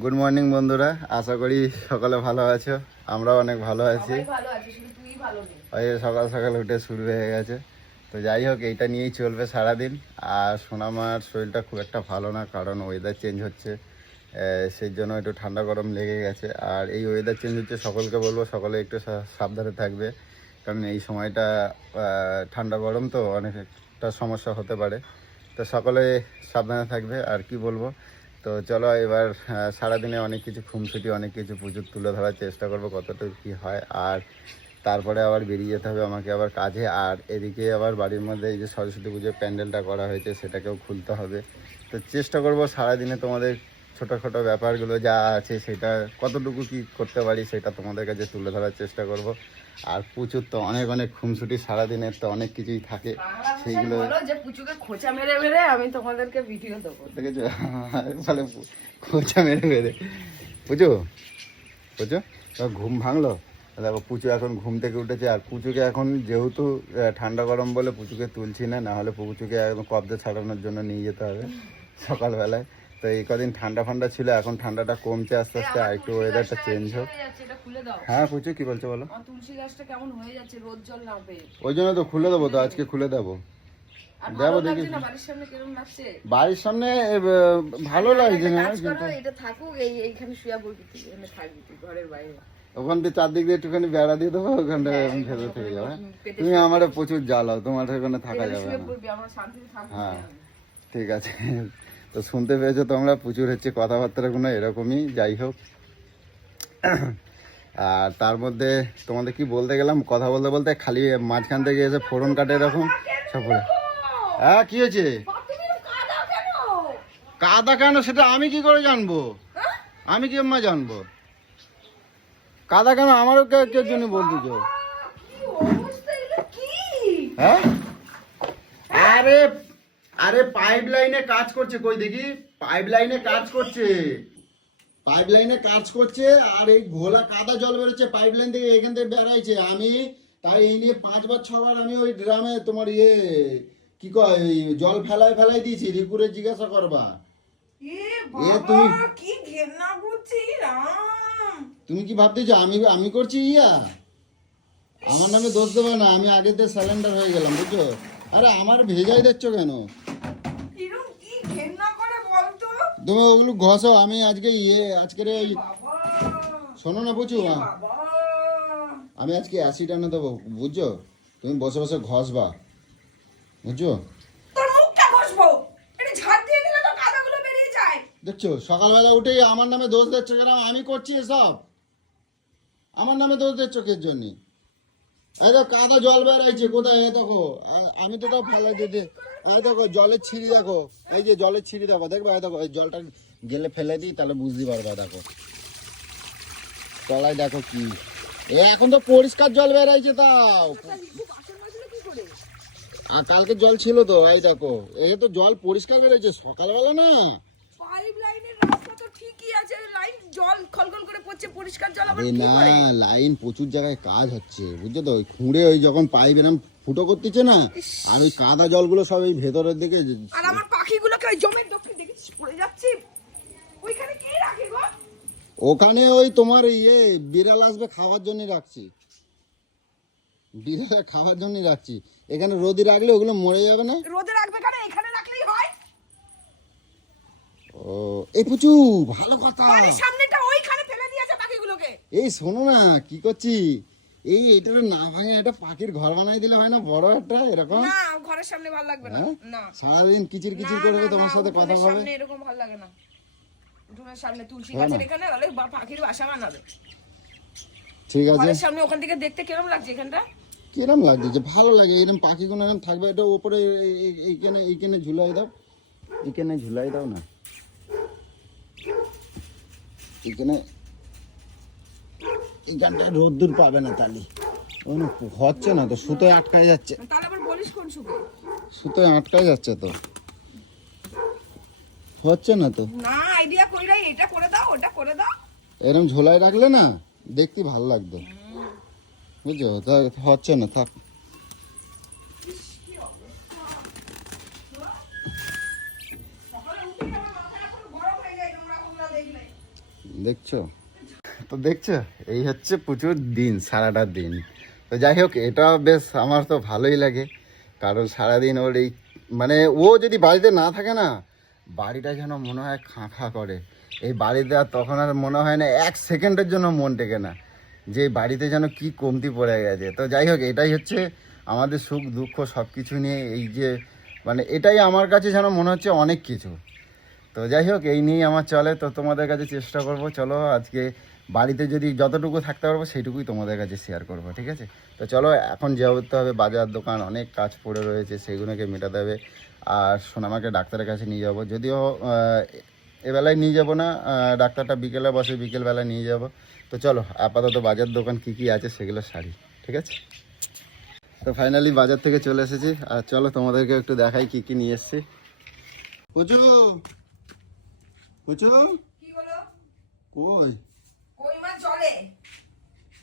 Good morning বন্ধুরা, আশা করি সকালে ভালো আছো। আমরাও অনেক ভালো আছি। ওই সকাল সকাল উঠে শুরু হয়ে গেছে। তো যাই হোক, এইটা নিয়েই চলবে সারাদিন। আর সোনামার শরীরটা খুব একটা ভালো না, কারণ ওয়েদার চেঞ্জ হচ্ছে, সেই জন্য একটু ঠান্ডা গরম লেগে গেছে। আর এই ওয়েদার চেঞ্জ হচ্ছে, সকলকে বলবো সকলে একটু সাবধানে থাকবে, কারণ এই সময়টা ঠান্ডা গরম তো অনেকটা সমস্যা হতে পারে। তো সকলে সাবধানে থাকবে। আর কি বলবো, তো চলো এবার সারাদিনে অনেক কিছু খুনসুটি, অনেক কিছু পুজো তুলে ধরার চেষ্টা করবো, কতটুকু কী হয়। আর তারপরে আবার বেরিয়ে যেতে হবে আমাকে আবার কাজে। আর এদিকে আবার বাড়ির মধ্যে এই যে সরস্বতী পুজোর প্যান্ডেলটা করা হয়েছে, সেটাকেও খুলতে হবে। তো চেষ্টা করবো সারাদিনে তোমাদের ছোটোখাটো ব্যাপারগুলো যা আছে সেটা কতটুকু কী করতে পারি সেটা তোমাদের কাছে তুলে ধরার চেষ্টা করব। আর প্রচুর তো অনেক অনেক খুনসুটি, সারাদিনের তো অনেক কিছুই থাকে, সেইগুলো যে পুচুকে খোঁচা মেরে মেরে আমি তোমাদেরকে ভিডিও দেবো, ঠিক আছে? তাহলে খোঁচা মেরে মেরে পুজো পুজো ঘুম ভাঙলো। দেখো পুচু এখন ঘুম থেকে উঠেছে। আর পুচুকে এখন যেহেতু ঠান্ডা গরম বলে পুচুকে তুলছি না, নাহলে পুচুকে একদম কব্জা ছাড়ানোর জন্য নিয়ে যেতে হবে সকালবেলায়। তো এই কদিন ঠান্ডা ফান্ডা ছিল, এখন ঠান্ডাটা কমছে আস্তে আস্তে, আর একটু ওয়েদারটা চেঞ্জ হোক। হ্যাঁ পুচু, কি বলছো বলো? তুলসী গাছটা কেমন হয়ে যাচ্ছে, রোদ জল না পেয়ে। ওই জন্য তো খুলে দেবো, তো আজকে খুলে দেবো। দেবো দেখি। বাড়ির সামনে কেমন লাগছে? বাড়ির সামনে ভালো লাগছে না, কিন্তু এটা থাকুক, এইখানে শুয়া বলবি, এখানে থাকবি তুই ঘরের বাইরে। ওখান থেকে চারদিক দিয়ে একটুখানি বেড়া দিয়ে দেবো, ওখানটা ভেতর থেকে যাবে। তুমি আমার প্রচুর জ্বালাও, তোমার ওখানে থাকা যাবে না। হ্যাঁ ঠিক আছে। তো শুনতে পেয়েছো তোমরা, প্রচুর হচ্ছে কথাবার্তাগুলো এরকমই। যাই হোক, আর তার মধ্যে তোমাদের কি বলতে গেলাম, কথা বলতে বলতে খালি মাঝখান থেকে এসে ফোড়ন কাটে এরকম সব। হ্যাঁ কি হয়েছে? কাদা কেন সেটা আমি কি করে জানবো? আমি কি এমনি জানবো কাদা কেন? আমারও কে জন্য বলতেছ? হ্যাঁ আরে আরে পাইপ লাইনে কাজ করছে, কই দেখি। পাইপ লাইনে কাজ করছে, পাইপ লাইনে কাজ করছে। আর এই ঘোলা কাদা জল বেরোচ্ছে পাইপ লাইন থেকে, এখান থেকে বেড়াইছে। আমি তাই এই নিয়ে 5বার 6বার আমি ওই ড্রামে তোমার কি কয় জল ফেলাই ফেলাই দিয়েছি, রিপুরে জিজ্ঞাসা করবা। তুমি কি ভাবতেছো আমি করছি আমার নামে দোষ দেবে না, আমি আগে থেকে স্যালেন্ডার হয়ে গেলাম, বুঝছো? আরে আমার ভেজাই দিচ্ছ কেন? তুমি ওগুলো ঘষো, আমি আজকে আজকের ওই শোনো না বুঝছো, আমি আজকে অ্যাসিড এনে দেবো, বুঝছো? তুমি বসে বসে ঘষবা, বুঝছো? দেখছো সকালবেলা উঠেই আমার নামে দোষ দিচ্ছ কেন? আমি করছি এসব, আমার নামে দোষ দিচ্ছ কের জন্য? এই দেখো কাদা জল বেড়াইছে কোথায়, এ দেখো। আমি তো তাও ফেলাই দিতে, এই দেখো জলের ছিঁড়ি দেখো, এই যে জলের ছিঁড়ি দেখো, দেখবে এই দেখো, এই জলটা গেলে ফেলে দিই, তাহলে বুঝতে পারবে। দেখো তলায় দেখো কি, এখন তো পরিষ্কার জল বেড়াইছে তাও। আর কালকে জল ছিল তো, এই দেখো এই তো জল পরিষ্কার বেড়েছে সকালবেলা না। লাইন প্রচুর জায়গায় কাজ হচ্ছে, বুঝছো তো? ওই খুঁড়ে ওই যখন পাইপ এরকম ফুটো করতেছে না, আর ওই কাদা জলগুলো সব এই ভেতরের দিকে। আর আমার পাখিগুলোকে ওই জমির দক্ষিণ দেখেছিস পড়ে যাচ্ছে, ওইখানে কে রাখে গো? ওখানে ওই তোমার বিড়াল আসবে খাওয়ার জন্য রাখছি, বিড়াল খাওয়ার জন্য রাখছি। এখানে রোদে রাখলে ওগুলো মরে যাবে না? রোদে রাখবে কেন, এখানে রাখলেই হয়। ও এই পুচু ভালো কথা, বাড়ির সামনেটা ওইখানে ফেলে দিয়েছে পাখিগুলোকে। এই শোনো না কি করছি, এটার না ভাঙে একটা পাখির ঘর বানাই দিলে হয় না, বড় একটা এরকম। না ঘরের সামনে ভালো লাগবে না, না সারাদিন কিচির কিচির করবে, তোমার সাথে কথা বলবে, সামনে এরকম ভালো লাগে না। উঠোনের সামনে তুলসী গাছের এখানে হলে পাখির বাসা বানাবে, ঠিক আছে? ঘরের সামনে ওখান থেকে দেখতে কিরকম লাগছে, এখানটা কিরম লাগছে? যে ভালো লাগে এরকম পাখিগুলো এরকম থাকবে। এটা উপরে এইখানে ঝুলাই দাও, এইখানে ঝুলাই দাও না, এইখানটা রোদ্দুর পাবে না, তাহলে হচ্ছে না তো, সুতোয় আটকায় যাচ্ছে। তাহলে আবার বলিস কোন সুতো? সুতোয় আটকায় যাচ্ছে তো, হচ্ছে না তো। না আইডিয়া কইরা এটা করে দাও, ওটা করে দাও, এরকম ঝোলায় রাখলে না দেখতে ভালো লাগতো, বুঝছো? তা হচ্ছে না, থাক। দেখছো তো, দেখছো এই হচ্ছে প্রচুর দিন, সারাটা দিন। তো যাই হোক, এটা বেশ আমার তো ভালোই লাগে, কারণ সারাদিন ওর এই মানে ও যদি বাড়িতে না থাকে না, বাড়িটা যেন মনে হয় খাঁ খাঁ করে। এই বাড়িতে আর তখন আর মনে হয় না এক সেকেন্ডের জন্য মন টেকে না, যে বাড়িতে যেন কি কমতি পড়ে গেছে। তো যাই হোক, এটাই হচ্ছে আমাদের সুখ দুঃখ সব কিছু নিয়ে এই যে মানে এটাই আমার কাছে যেন মনে হচ্ছে অনেক কিছু। তো যাই হোক, এই নিয়েই আমার চলে। তো তোমাদের কাছে চেষ্টা করব, চলো আজকে বাড়িতে যদি যতটুকু থাকতে পারবো সেইটুকুই তোমাদের কাছে শেয়ার করব, ঠিক আছে? তো চলো এখন যেতে হবে বাজার দোকান, অনেক কাজ পড়ে রয়েছে, সেগুলোকে মেটাতে হবে। আর সোনামাকে ডাক্তারের কাছে নিয়ে যাব, যদিও এবেলায় নিয়ে যাব না, ডাক্তারটা বিকেলে বসে, বিকেলবেলা নিয়ে যাব। তো চলো আপাতত বাজার দোকান কী কী আছে সেগুলো সারি, ঠিক আছে? তো ফাইনালি বাজার থেকে চলে এসেছি, আর চলো তোমাদেরকে একটু দেখাই কী কী নিয়ে এসেছি। পুচু পুচু কি হলো? কই কই মাছ জলে?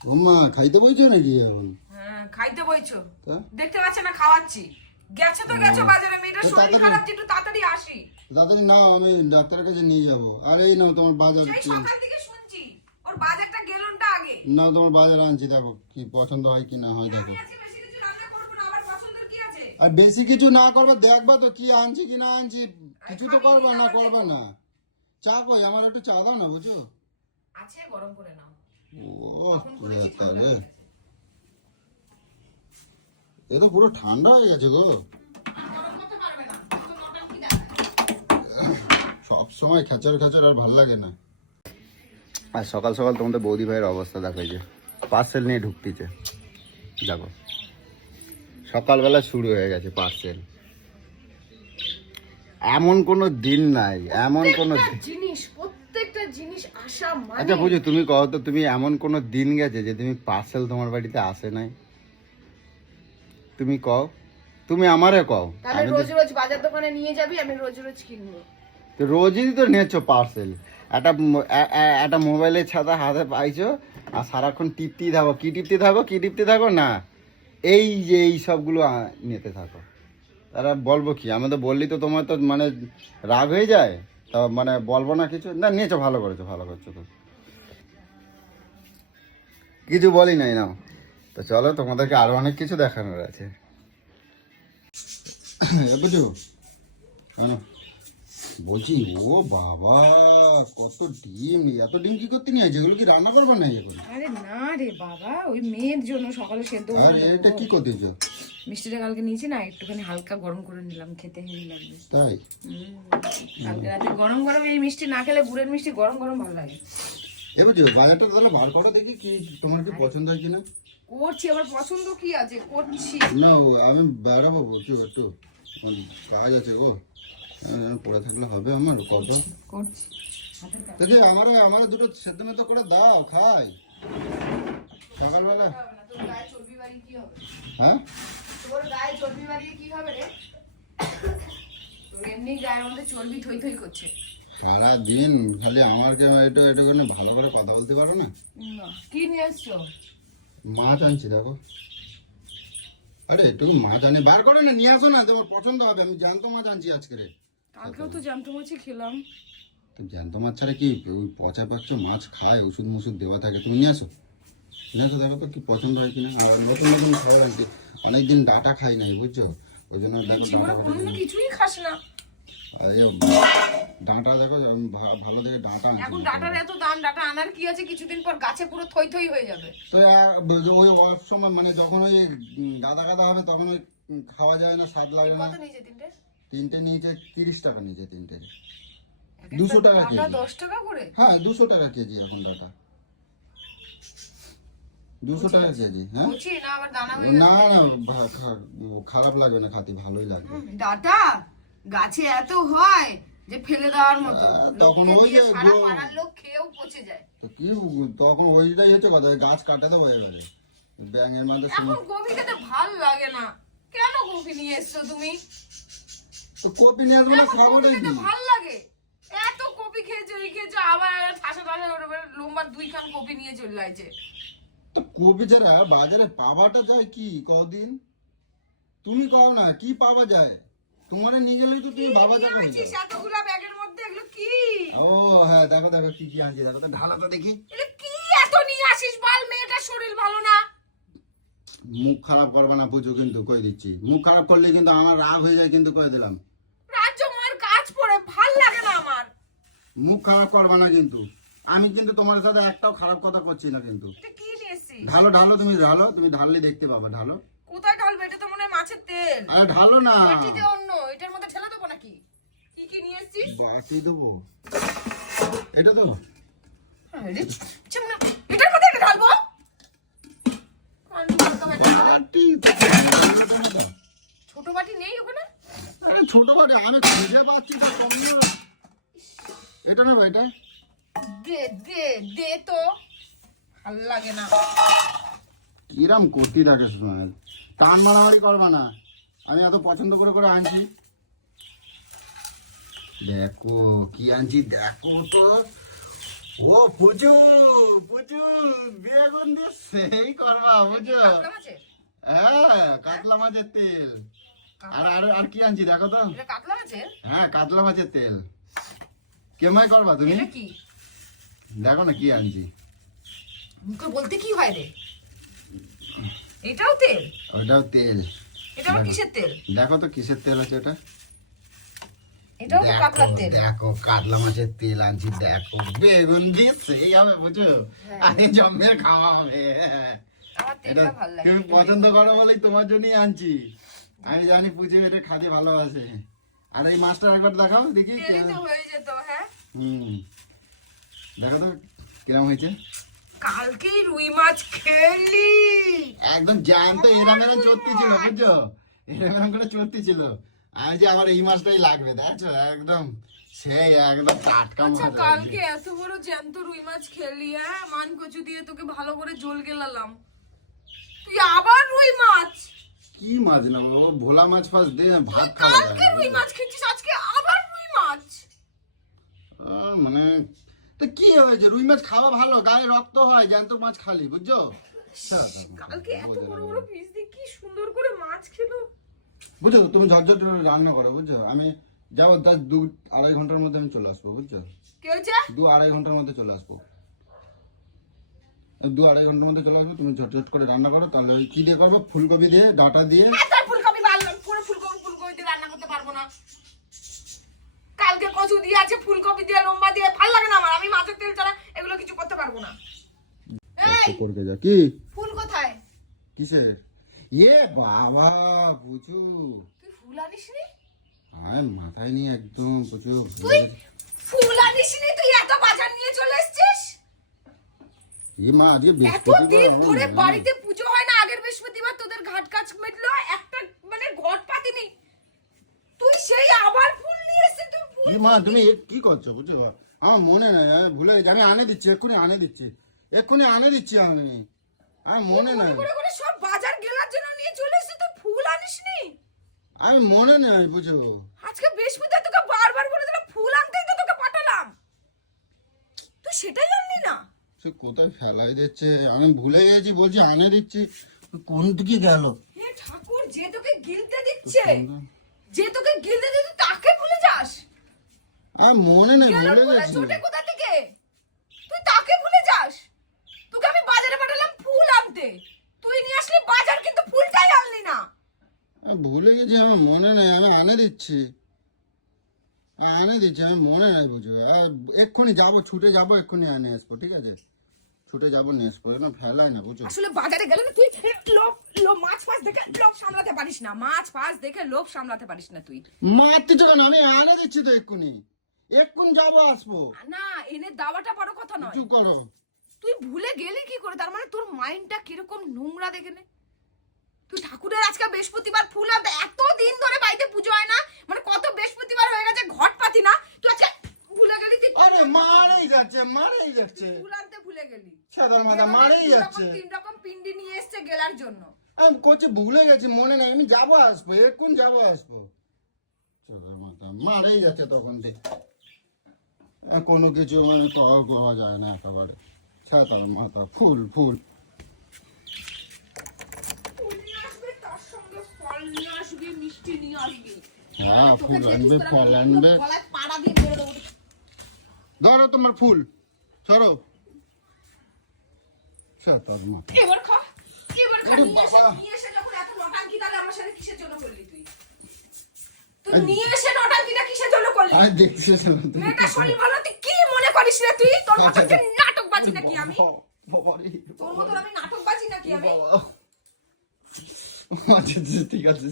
ওমা খাইতে বইছো নাকি এখন? হ্যাঁ খাইতে বইছো, তা দেখতে পাচ্ছ না খাওয়াচ্ছি। গেছে তো গেছো বাজারে, মেয়েটার তো শরীর তাড়াতাড়ি- খারাপ, একটু তাড়াতাড়ি আসি। তাড়াতাড়ি নাও, আমি ডাক্তারের কাছে নিয়ে যাব। আর এই নাও তোমার বাজার, সেই সকাল থেকে শুনছি ওর বাজারটা গেলনটা আগে। নাও তোমার বাজার আনছি, দেখো কি পছন্দ হয় কি না হয় দেখো। আমি আজকে বেশি কিছু রান্না করবো না, আমার পছন্দের কি আছে? আর বেশি কিছু না করবে, দেখবা তো কি আনছি কি না আনছি, কিছু তো করবে না, করবে না। চা কই, আমার একটু চা দাও না, বুঝো? আছে, গরম করে নাও। ও তাহলে এ তো পুরো ঠান্ডা হয়ে গেছে গো। গরম করতে পারবে না, তো মটন কি দেখায়? সব সময় খেচার খেচার আর ভাল লাগে না। আর সকাল সকাল তোমাদের বৌদি ভাইয়ের অবস্থা দেখো, যে পার্সেল নিয়ে ঢুকতেছে, দেখো সকালবেলা শুরু হয়ে গেছে পার্সেল। এমন কোনো দিন নাই, এমন কোনো প্রত্যেকটা জিনিস আসা মানে। আচ্ছা বুঝো, তুমি কও তো, তুমি এমন কোনো দিন গেছে যে তুমি পার্সেল তোমার বাড়িতে আসে নাই? তুমি কও, তুমি আমারে কও। তাহলে রোজ রোজ বাজার দোকানে নিয়ে যাবি, আমি রোজ রোজ কিনবো। তো রোজই তো নিয়েছো পার্সেল, একটা মোবাইলের ছাতা হাতে পাইছো, আর সারাক্ষণ টিপতেই থাকো। কি টিপতে থাকো, কি টিপতে থাকো না, এই যে এই সবগুলো নিতে থাকো। তারা বলবো কি, আমি তো বললি তো তোমার তো মানে রাগ হয়ে যায়, তা মানে বলবো না কিছু না। নিয়েছো, ভালো করেছো, ভালো করছো, তো কিছু বলি নাই নাও। তো চলো তোমাদেরকে আরো অনেক কিছু দেখানোর আছে, বুঝো? বলছি ও বাবা, কত ডিম! এত ডিম কি করতে নিয়ে, যেগুলো কি রান্না করবো না এখন? আরে না রে বাবা, ওই মেয়ের জন্য সকালে সেদ্ধ আর এটা কি করতেছো? মিষ্টিটা কালকে নিয়েছি না, একটুখানি হালকা গরম করে নিলাম, খেতে হেভি লাগবে। তাই কালকে রাতে গরম গরম এই মিষ্টি না খেলে, গুড়ের মিষ্টি গরম গরম ভালো লাগে। এ বুঝো, বাজারটা তাহলে বার করো দেখি, কি তোমার কি পছন্দ হয় কিনা। করছি, আবার পছন্দ কি আছে, করছি। না আমি বেড়াবো, বলছি একটু কাজ আছে গো, পড়ে থাকলে হবে আমার কত। করছি হাতের কাজ। দেখি আমার দুটো সেদ্ধ মেদ্ধ করে দাও, খাই সকালবেলা। তোর গায়ে চর্বি বাড়িয়ে কি হবে? হ্যাঁ তোর গায়ে চর্বি বাড়িয়ে কি হবে রে? তোর এমনি গায়ের মধ্যে চর্বি থই থই করছে। সারাদিন খালি আমার এটা এটা করে ভালো করে কথা বলতে পারো না। কি নিয়ে এসছো? মাছ আনছি দেখো। আরে একটু মাছ আনে বার করে না, নিয়ে আসো না, তোমার পছন্দ হবে। আমি জ্যান্ত মাছ আনছি আজকে রে। কালকেও তো জ্যান্ত মাছই খেলাম। তো জ্যান্ত মাছ ছাড়া কি ওই পচা পাচ্ছ মাছ খায়, ওষুধ মুষুধ দেওয়া থাকে। তুমি নিয়ে আসো, নিয়ে আসো, দেখো তো কি পছন্দ হয় কিনা। আর নতুন নতুন খাবার আনছি, অনেকদিন ডাটা খাই নাই বুঝছো, ওই জন্য দেখো জীবনে কোনোদিন কিছুই খাস না। ডাঁটা দেখো, আমি ভালো দেখে ডাঁটা আনছি। এখন ডাটার এত দাম, ডাটা আনার কি আছে, কিছুদিন পর গাছে পুরো থই থই হয়ে যাবে। তো ওই অল্প সময় মানে যখন ওই গাদা গাদা হবে তখন ওই খাওয়া যায় না, স্বাদ লাগে না। কত নিয়েছে তিনটে? তিনটে নিয়েছে 30 টাকা নিয়েছে তিনটে, 200 টাকা কেজি। 10 টাকা করে? হ্যাঁ 200 টাকা কেজি এখন ডাটা, 200 টাকা কেজি। হ্যাঁ বুঝি না, আবার দানা হয়ে না না খারাপ লাগবে না, খাতি ভালোই লাগবে। ডাটা গাছে এত হয় যে ফেলে দেওয়ার মতো, তখন লোককে ওই দিয়ে যে সারা পাড়ার লোক খেয়েও পচে যায়। তো কি তখন ওইটাই হচ্ছে কথা, গাছ কাটাতে হয়ে গেলে ব্যাঙের মাঝে। এখন কপি খেতে ভালো লাগে না, কেন কপি নিয়ে এসছো তুমি? তো কপি নিয়ে আসবো না, এখন খাবো কপি নাকি? খেতে ভালো লাগে, এত কপি খেয়েছো এই খেয়েছো, আবার ঠাসা ঠাসা লম্বা 2 খান কপি নিয়ে চলে আসছে। তো কপি ছাড়া বাজারে পাওয়াটা যায় কি কদিন? তুমি কও না কি পাওয়া যায়, তোমার নিয়ে গেলেই তো তুমি বাবা যা করে। এতগুলা ব্যাগের মধ্যে এগুলো কি? ও হ্যাঁ দেখো দেখো কি কি আনছি, দেখো তো ঢালা তো দেখি। এলে কি এত নিয়ে আসিস বল, মেয়েটার শরীর ভালো না। মুখ খারাপ করবে না বুঝো, কিন্তু কই দিচ্ছি, মুখ খারাপ করলে কিন্তু আমার রাগ হয়ে যায়, কিন্তু কই দিলাম। রাজ্যময়ের কাজ পড়ে ভাল লাগে না আমার। মুখ খারাপ করবে না কিন্তু, আমি কিন্তু তোমার সাথে একটাও খারাপ কথা করছি না কিন্তু। এটা কি নিয়ে এসেছিস? ঢালো ঢালো, তুমি ঢালো, তুমি ঢাললে দেখতে পাবে, ঢালো। কোথায় ঢালবে? এটা তো মনে হয় মাছের তেল। আরে ঢালো না। বাটিতে অন্য, এটার মধ্যে ঢেলে দেবো নাকি? কি কি নিয়ে এসেছিস? বাটি দেবো, এটা দেবো। আরে চুমনা, এটার মধ্যে এটা ঢালবো? বাটি ছোট বাটি নেই ওখানে? আরে ছোট বাটি আমি খুঁজে পাচ্ছি তো, তোমরা এটা নেবো, এটা দে দে দে তো, ভাল লাগে না। কিরাম করতে রাখে, টান মারামারি করবা না, আমি এত পছন্দ করে করে আনছি। দেখো কি আনছি, দেখো তো। ও পুজো পুজো, বেগুন দিয়ে সেই করবা বুঝো। কাতলা মাছের? হ্যাঁ কাতলা মাছের তেল। আর আর আর কি আনছি দেখো তো। এটা কাতলা মাছের? হ্যাঁ কাতলা মাছের তেল। কেমন করবা তুমি? এটা কি? দেখো না কি আনছি। মুখে বলতে কি হয় রে? এটাও তেল? ওটাও তেল। এটা আবার কিসের তেল? দেখো তো কিসের তেল আছে ওটা। এটাও তো কাতলার তেল। দেখো কাতলা মাছের তেল আনছি, দেখো বেগুন দিয়ে সেই হবে বুঝো। আরে জম্মের খাওয়া হবে। আমার এটা তেলটা ভালো লাগে। তুমি পছন্দ করো বলেই তোমার জন্যই আনছি। আমি জানি পুজো এটা খাতে ভালোবাসে। আর এই মাছটা একবার দেখাও দেখি। তেলই তো হয়ে যেত, হ্যাঁ। দেখো তো কিরম হয়েছে। কালকেই রুই মাছ খেলি। একদম জ্যান্ত এরকম চর্তি ছিল বুঝছো, এরকম করে চর্তি ছিল। আমি যে আমার এই মাছটাই লাগবে, দেখছো একদম সেই একদম টাটকা আচ্ছা মাছ। কালকে এত বড় জ্যান্ত রুই মাছ খেলি, হ্যাঁ, মান কচু দিয়ে তোকে ভালো করে ঝোল গেলাম, তুই আবার রুই মাছ? কি মাছ না বাবা, ভোলা মাছ ফাছ দিয়ে ভাত খাওয়া যায়। কালকে রুই মাছ খেয়েছিস, আজকে আবার রুই মাছ? মানে তো কি হয়েছে, রুই মাছ খাওয়া ভালো, গায়ে রক্ত হয় জ্যান্ত মাছ খালি বুঝছো। কালকে এত বড় বড় পিস দিয়ে কি সুন্দর করে মাছ খেলো। বুঝছো তুমি ঝরঝর করে রান্না করো বুঝছো, আমি যাবো 2-2.5 ঘন্টার মধ্যে আমি চলে আসবো বুঝছো। কি হয়েছে? 2-2.5 ঘন্টার মধ্যে চলে আসবো, 2-2.5 ঘন্টার মধ্যে চলে আসবো। তুমি ঝটঝট করে রান্না করো, তাহলে ওই কি দিয়ে করবো, ফুলকপি দিয়ে, ডাঁটা দিয়ে। তার ফুলকপি ভালো, পুরো ফুলকপি দিয়ে রান্না করতে পারবো না। কালকে কচু দিয়ে আছে, ফুলকপি দিয়ে, লম্বা দিয়ে, ভালো লাগে না আমার। আমি মাছের তেল ছাড়া এগুলো কিছু করতে পারবো না। এই করবে যা কি ফুল কোথায়? কিসের? এ বাবা বুঝু, তুই ফুল আনিসনি? আর মাথায় নিয়ে একদম বুঝু। তুই ফুল আনিসনি, তুই এত বাজার নিয়ে চলে এসেছিস। মা আজকে এতদিন ধরে বাড়িতে পুজো হয় না, আগের বৃহস্পতিবার তোদের ঘাট কাজ মিটলো, একটা মানে ঘট পাতিনি, তুই সেই আবার ফুল নিয়ে এসেছিস। তুই ফুল মা তুমি কি করছো বুঝছো, আমার মনে নাই, আমি ভুলে গেছি। আমি আনে দিচ্ছি, এক্ষুনি আনে দিচ্ছি, এক্ষুনি আনে দিচ্ছি আমি। আমার মনে নাই, করে করে সব বাজার গেলার জন্য নিয়ে চলে এসেছিস, তুই ফুল আনিসনি। আমি মনে নাই বুঝো। আজকে বৃহস্পতিবার তোকে বারবার বলে দিলাম ফুল আনতেই তো তোকে পাঠালাম, তুই সেটাই জানলি না। সে কোথায় ফেলাই দিচ্ছে, আমি ভুলে গেছি, বলছি আনে দিচ্ছি, কোন দিকে গেল। হে ঠাকুর, যে তোকে গিলতে দিচ্ছে, যে তোকে গিলতে দিচ্ছে তাকে ভুলে যাস। আর মনে নেই, ভুলে গেছি। ছোটে কোথা থেকে তুই তাকে ভুলে যাস? তোকে আমি বাজারে পাঠালাম ফুল আনতে, তুই নিয়ে আসলি বাজার, কিন্তু ফুলটাই আনলি না। আমি ভুলে গেছি, আমার মনে নেই, আমি আনে দিচ্ছি, আমি মনে নাই বুঝো। আর এক্ষুনি যাবো, ছুটে যাবো, এক্ষুনি আনে আসবো, ঠিক আছে, ছুটে যাবো নিয়ে আসবো, না ফেলাই না বুঝো। আসলে বাজারে গেলে না তুই লোভ মাছ ফাছ দেখে লোভ সামলাতে পারিস না, মাছ ফাছ দেখে লোভ সামলাতে পারিস না তুই। মারতেছো কেন, আমি আনে দিচ্ছি তো, এক্ষুনি এক্ষুনি যাবো আসবো। না, এনে দাওয়াটা বড় কথা নয়। চুপ করো। তুই ভুলে গেলি কি করে? তার মানে তোর মাইন্ডটা কিরকম নোংরা দেখে নে। তুই ঠাকুরের আজকে বৃহস্পতিবার ফুল আনতে, এত দিন ধরে বাড়িতে পুজো হয় না, মানে কত বৃহস্পতিবার হয়ে গেছে ঘট পাতি না, তুই আজকে ভুলে গেলি। তুই আরে মারেই যাচ্ছে ফুল আনতে ভুলে গেলি। সাদার মাথা মারেই যাচ্ছে। 3 রকম পিন্ডি নিয়ে এসেছে গেলার জন্য। আমি কোচে ভুলে গেছি, মনে নেই, আমি যাবো আসবো, এক্ষুনি যাবো আসবো। সাদার মাথা মারেই যাচ্ছে তখন থেকে, কোনো কিছু মানে কওয়া যায় না একেবারে। সাদার মাথা ফুল ফুল। তার সঙ্গে ফল নিয়ে আসবি, মিষ্টি নিয়ে আসবি। হ্যাঁ ফুল আনবে, ফল আনবে। গলায় পাড়া দিয়ে মেরে দেবো। ধরো তোমার ফুল সরো তোর মা এবার খা এবার খা আরে নিয়ে এসে বাবা। নিয়ে এসে যখন এত নটাঙ্কি তাহলে আমার সাথে কিসের জন্য করলি তুই তুই নিয়ে এসে নটাঙ্কিটা কিসের জন্য করলি আজ দেখছিস না তুমি? মেয়েটা শরীর ভালো তুই কি মনে করিস রে তুই তোর মতন যে নাটক বাজি নাকি আমি বাবা রে, তোর মতন আমি নাটক বাজি নাকি আমি বাবা। আচ্ছা আচ্ছা, ঠিক আছে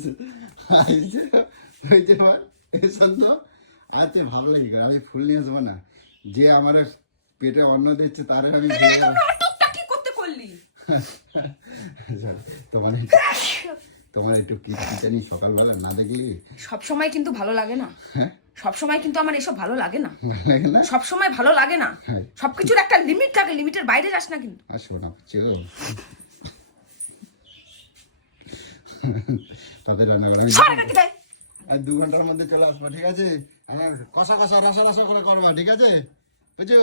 আচ্ছা, হয়েছে আমার এসব তো আচ্ছা ভালো লাগে আমি ফুল নিয়ে আসবো না যে আমার পেটে অন্ন দিচ্ছে তার আমি তাহলে এত নাটকটা কি করতে করলি তোমার তোমার একটু কি জানি সকালবেলা না দেখলি সব সময় কিন্তু ভালো লাগে না হ্যাঁ সব সময় কিন্তু আমার এসব ভালো লাগে না ভালো লাগে না সব সময় ভালো লাগে না হ্যাঁ। সবকিছুর একটা লিমিট থাকে লিমিটের বাইরে যাস না কিন্তু আসবো না চেলো তাদের রান্না করে সরে কাটি দেয় আর 2 ঘন্টার মধ্যে চলে আসবো ঠিক আছে আমার কষা কষা রসা রসা করে করবা ঠিক আছে বুঝছো